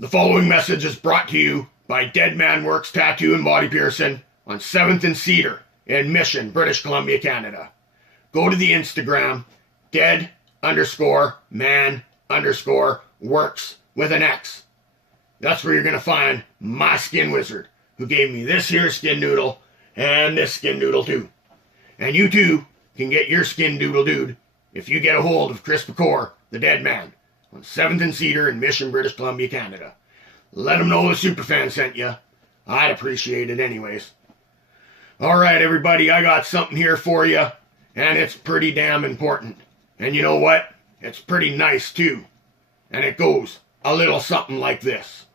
The following message is brought to you by Dead Man Works Tattoo and Body Piercing on 7th and Cedar in Mission, British Columbia, Canada. Go to the Instagram, dead_man_works with an X. That's where you're going to find my skin wizard, who gave me this here skin noodle and this skin noodle too. And you too can get your skin doodle dude if you get a hold of Chris McCore, the Dead Man, on 7th and Cedar in Mission, British Columbia, Canada. Let him know the Superfan sent you. I'd appreciate it anyways. Alright everybody, I got something here for you, and it's pretty damn important. And you know what? It's pretty nice too. And it goes a little something like this.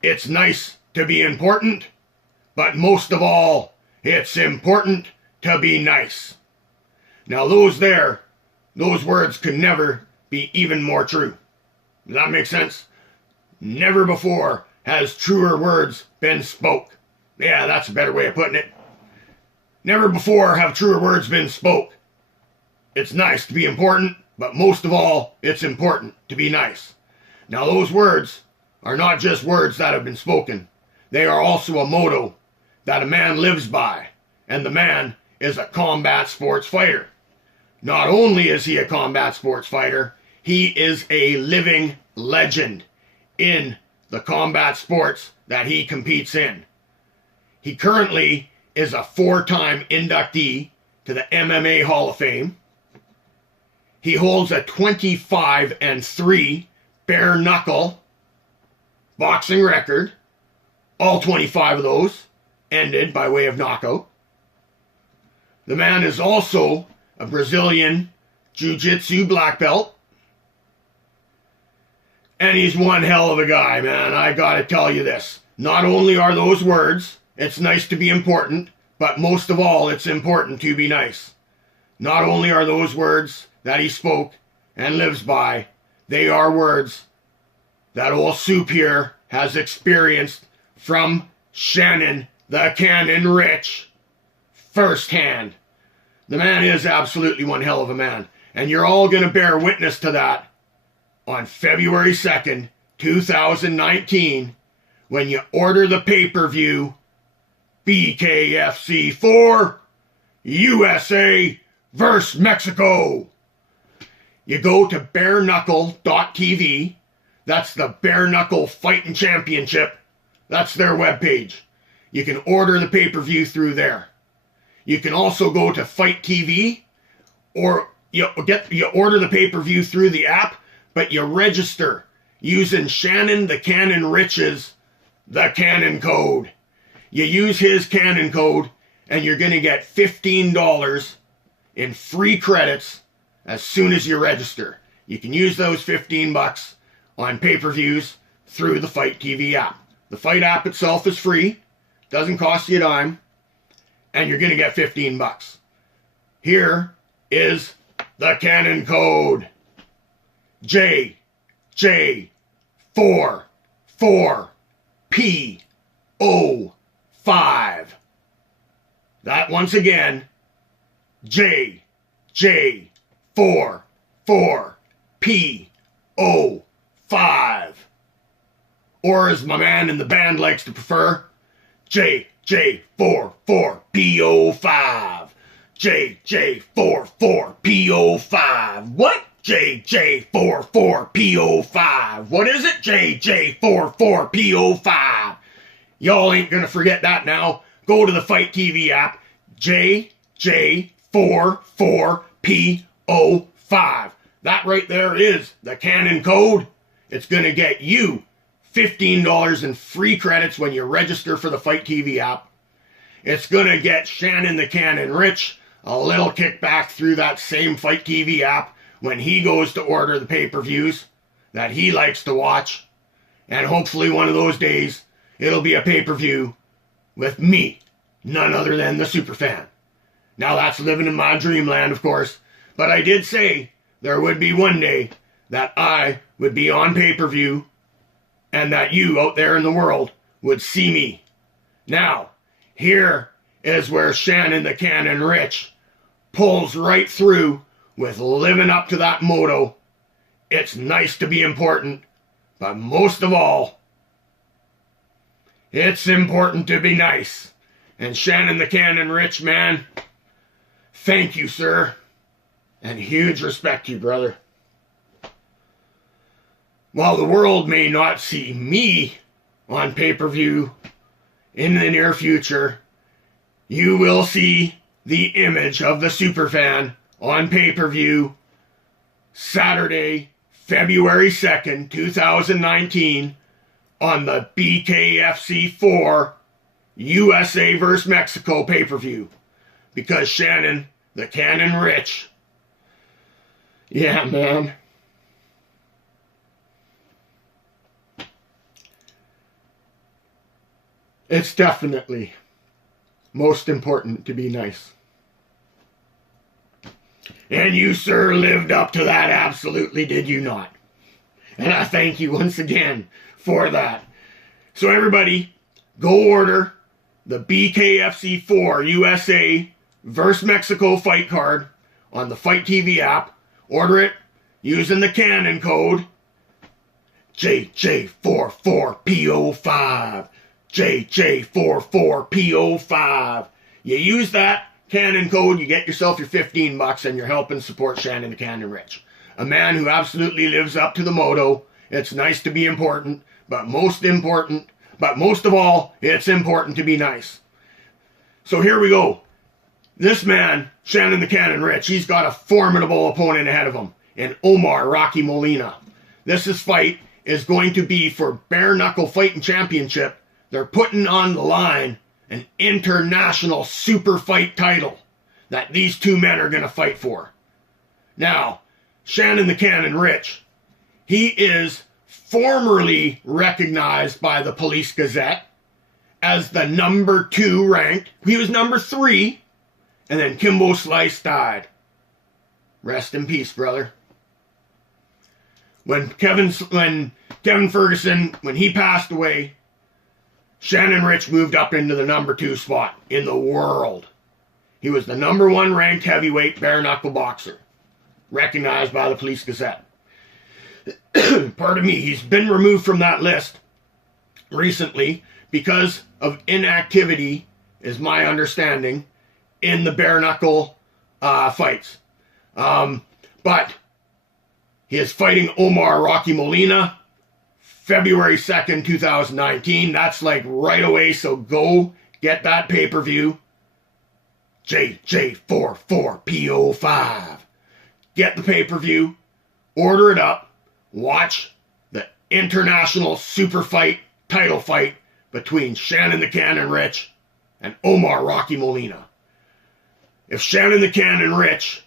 It's nice to be important, but most of all, it's important to be nice. Now those words could never be even more true. Does that make sense? Never before has truer words been spoke. Yeah, that's a better way of putting it. Never before have truer words been spoke. It's nice to be important, but most of all, it's important to be nice. Now those words are not just words that have been spoken. They are also a motto that a man lives by, and the man is a combat sports fighter. Not only is he a combat sports fighter, he is a living legend in the combat sports that he competes in. He currently is a 4-time inductee to the MMA Hall of Fame. He holds a 25-3 bare knuckle boxing record. All 25 of those ended by way of knockout. The man is also a Brazilian Jiu-Jitsu black belt. And he's one hell of a guy, man. I gotta tell you this. Not only are those words, it's nice to be important, but most of all, it's important to be nice. Not only are those words that he spoke and lives by, they are words that old Soup here has experienced from Shannon The Cannon Ritch firsthand. The man is absolutely one hell of a man, and you're all going to bear witness to that on February 2nd, 2019, when you order the pay-per-view BKFC 4 USA vs. Mexico. You go to bareknuckle.tv. That's the Bare Knuckle Fighting Championship. That's their webpage. You can order the pay-per-view through there. You can also go to Fight TV, or you order the pay-per-view through the app, but you register using Shannon The Cannon Ritch's The Cannon Code. You use his Cannon Code, and you're going to get $15 in free credits as soon as you register. You can use those 15 bucks on pay-per-views through the Fight TV app. The Fight app itself is free, doesn't cost you a dime, and you're going to get 15 bucks. Here is the Cannon Code. JJ44PO5. That once again, JJ44PO5. Or as my man in the band likes to prefer, JJ44PO5. JJ44PO5. What? JJ44PO5. What is it? JJ44PO5. Y'all ain't gonna forget that now. Go to the Fight TV app. JJ44PO5. That right there is the Cannon Code. It's gonna get you $15 in free credits when you register for the Fight TV app. It's gonna get Shannon The Cannon Ritch a little kickback through that same Fight TV app when he goes to order the pay-per-views that he likes to watch. And hopefully one of those days, it'll be a pay-per-view with me, none other than the Superfan. Now that's living in my dreamland, of course, but I did say there would be one day that I would be on pay-per-view and that you out there in the world would see me. Now, here is where Shannon The Cannon Ritch pulls right through with living up to that motto. It's nice to be important, But most of all, it's important to be nice. And Shannon the Cannon Ritch, man, thank you, sir. And huge respect to you, brother. While the world may not see me on pay-per-view in the near future, you will see the image of the Superfan on pay-per-view Saturday, February 2nd, 2019 on the BKFC 4 USA vs. Mexico pay-per-view. Because Shannon the Cannon Ritch, yeah, man. It's definitely most important to be nice. And you, sir, lived up to that, absolutely, did you not? And I thank you once again for that. So everybody, go order the BKFC 4 USA vs. Mexico fight card on the Fight TV app. Order it using the Cannon code JJ44PO5. JJ44PO5. You use that Cannon code, you get yourself your $15 and you're helping support Shannon the Cannon Ritch. A man who absolutely lives up to the motto, it's nice to be important, but most of all, it's important to be nice. So here we go. This man, Shannon the Cannon Ritch, he's got a formidable opponent ahead of him in Omar Rocky Molina. This fight is going to be for Bare Knuckle Fighting Championship. They're putting on the line an international super fight title that these two men are going to fight for. Now, Shannon the Cannon Ritch, he is formerly recognized by the Police Gazette as the number 2 ranked. He was number 3, and then Kimbo Slice died. Rest in peace, brother. When Kevin Ferguson, when he passed away, Shannon Ritch moved up into the number 2 spot in the world. He was the number 1 ranked heavyweight bare knuckle boxer, recognized by the Police Gazette. Pardon me, he's been removed from that list recently because of inactivity, is my understanding, in the bare knuckle fights. But he is fighting Omar Rocky Molina February 2nd, 2019. That's like right away, so go get that pay-per-view. JJ44PO5. Get the pay-per-view, order it up, watch the international super fight, title fight between Shannon the Cannon Ritch and Omar Rocky Molina. If Shannon the Cannon Ritch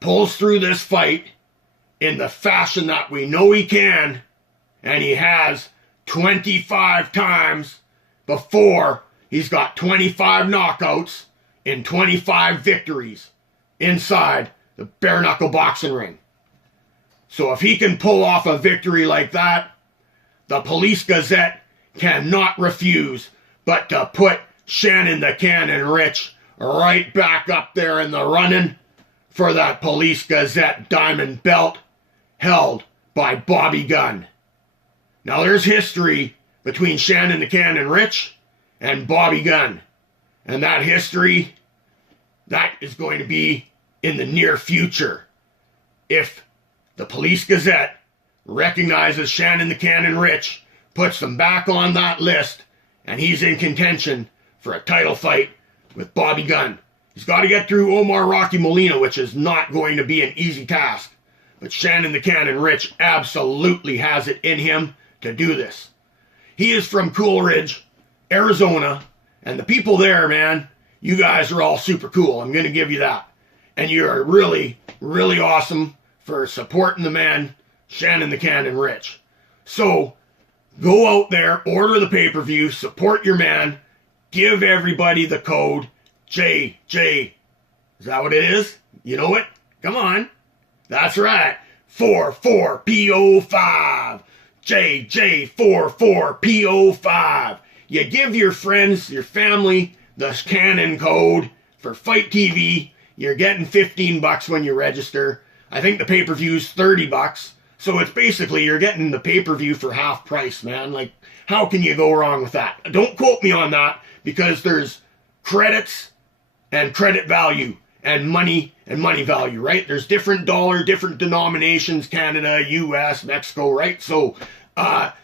pulls through this fight in the fashion that we know he can, and he has 25 times before, he's got 25 knockouts and 25 victories inside the bare knuckle boxing ring. So if he can pull off a victory like that, the Police Gazette cannot refuse but to put Shannon the Cannon Ritch right back up there in the running for that Police Gazette diamond belt held by Bobby Gunn. Now there's history between Shannon the Cannon Ritch and Bobby Gunn. And that history, that is going to be in the near future. If the Police Gazette recognizes Shannon the Cannon Ritch, puts them back on that list, and he's in contention for a title fight with Bobby Gunn. He's got to get through Omar Rocky Molina, which is not going to be an easy task. But Shannon the Cannon Ritch absolutely has it in him to do this. He is from Coolidge, Arizona, and the people there, man, you guys are all super cool. I'm going to give you that. And you're really, really awesome for supporting the man, Shannon the Cannon Ritch. So, go out there, order the pay-per-view, support your man, give everybody the code JJ. Is that what it is? You know it? Come on. That's right. 44PO5. JJ44PO5. You give your friends, your family, the Cannon code for Fight TV. You're getting $15 when you register. I think the pay-per-view's $30. So it's basically you're getting the pay-per-view for half price, man. Like, how can you go wrong with that? Don't quote me on that, because there's credits and credit value and money value, right? There's different dollar, different denominations, Canada, US, Mexico, right? So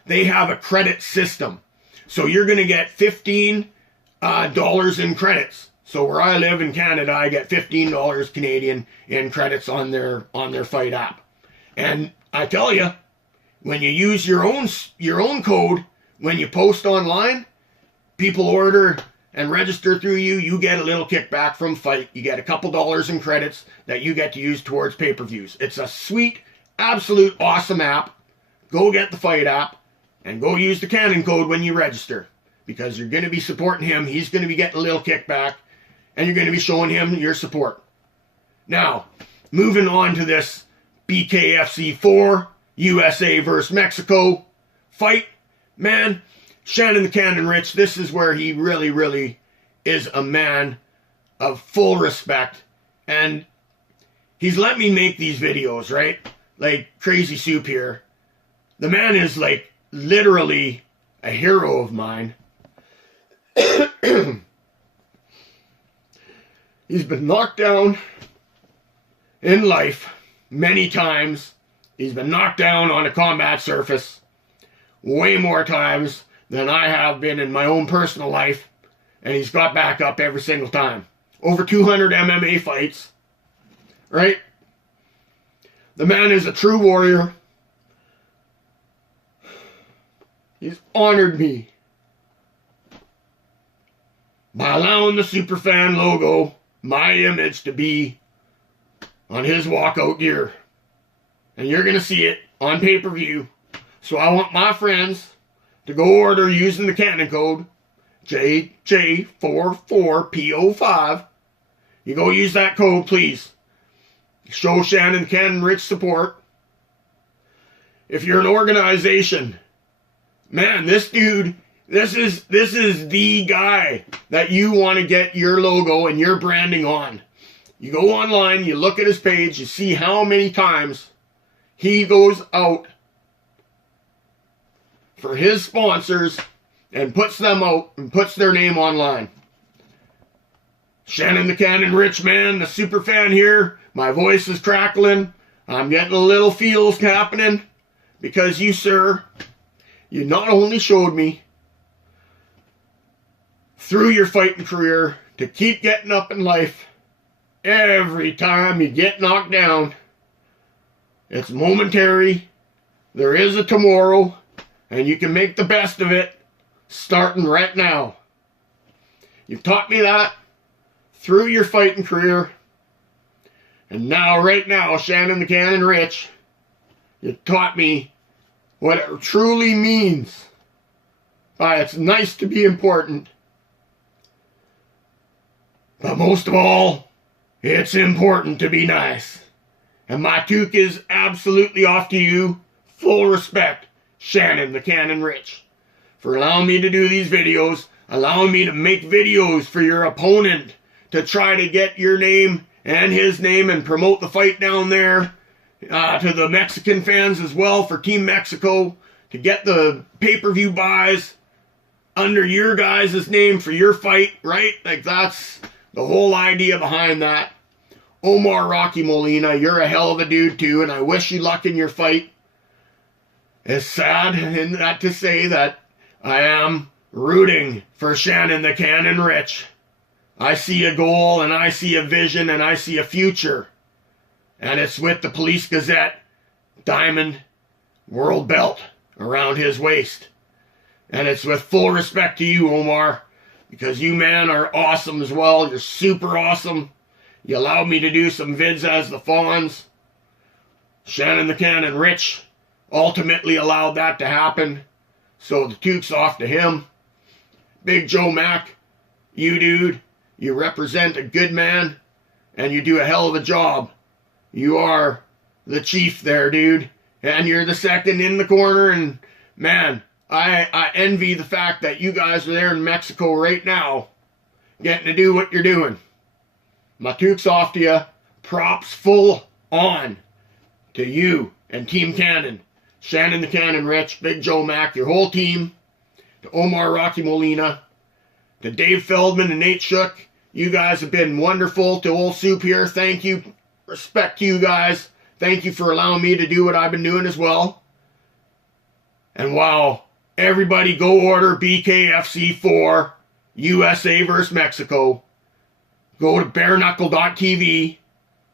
they have a credit system. So you're going to get $15 in credits. So where I live in Canada, I get $15 Canadian in credits on their fight app. And I tell you, when you use your own code, when you post online, people order and register through you, you get a little kickback from fight. You get a couple dollars in credits that you get to use towards pay-per-views. It's a sweet, absolute awesome app. Go get the fight app and go use the Cannon code when you register, because you're going to be supporting him. He's going to be getting a little kickback, and you're going to be showing him your support. Now, moving on to this BKFC 4 USA versus Mexico fight, man, Shannon The Cannon Ritch, this is where he really, really is a man of full respect. And he's let me make these videos, right? Like Crazy Soup here. The man is like literally a hero of mine. He's been knocked down in life many times. He's been knocked down on a combat surface way more times than I have been in my own personal life, and he's got back up every single time. Over 200 MMA fights, right? The man is a true warrior. He's honored me by allowing the Superfan logo, my image, to be on his walkout gear. And you're going to see it on pay-per-view. So I want my friends to go order using the Cannon code, JJ44PO5. You go use that code, please. Show Shannon The Cannon Ritch support. If you're an organization, man, this dude, this is the guy that you want to get your logo and your branding on. You go online, you look at his page, you see how many times he goes out for his sponsors and puts them out and puts their name online. Shannon The Cannon Ritch, man, the Superfan here. My voice is crackling. I'm getting a little feels happening because you, sir, you not only showed me through your fighting career to keep getting up in life. Every time you get knocked down, it's momentary. There is a tomorrow, and you can make the best of it starting right now. You've taught me that through your fighting career. And now, right now, Shannon The Cannon Ritch, you taught me what it truly means by it's nice to be important. But most of all, it's important to be nice. And my toque is absolutely off to you. Full respect, Shannon The Cannon Ritch, for allowing me to do these videos, allowing me to make videos for your opponent to try to get your name and his name and promote the fight down there to the Mexican fans as well for Team Mexico, to get the pay-per-view buys under your guys' name for your fight, right? Like, that's the whole idea behind that. Omar Rocky Molina, you're a hell of a dude too, and I wish you luck in your fight. It's sad in that to say that I am rooting for Shannon The Cannon Ritch. I see a goal, and I see a vision, and I see a future. And it's with the Police Gazette diamond world belt around his waist. And it's with full respect to you, Omar, because you, man, are awesome as well. You're super awesome. You allowed me to do some vids as the Fawns. Shannon The Cannon Ritch ultimately allowed that to happen. So the toque's off to him. Big Joe Mack, you, dude, you represent a good man, and you do a hell of a job. You are the chief there, dude, and you're the second in the corner, and man, I envy the fact that you guys are there in Mexico right now, getting to do what you're doing. My toque's off to you. Props full on to you, and Team Cannon, Shannon The Cannon Ritch, Big Joe Mack, your whole team, to Omar Rocky Molina, to Dave Feldman and Nate Shook. You guys have been wonderful. To old Soup here, thank you. Respect to you guys. Thank you for allowing me to do what I've been doing as well. And wow, everybody go order BKFC 4, USA versus Mexico. Go to bareknuckle.tv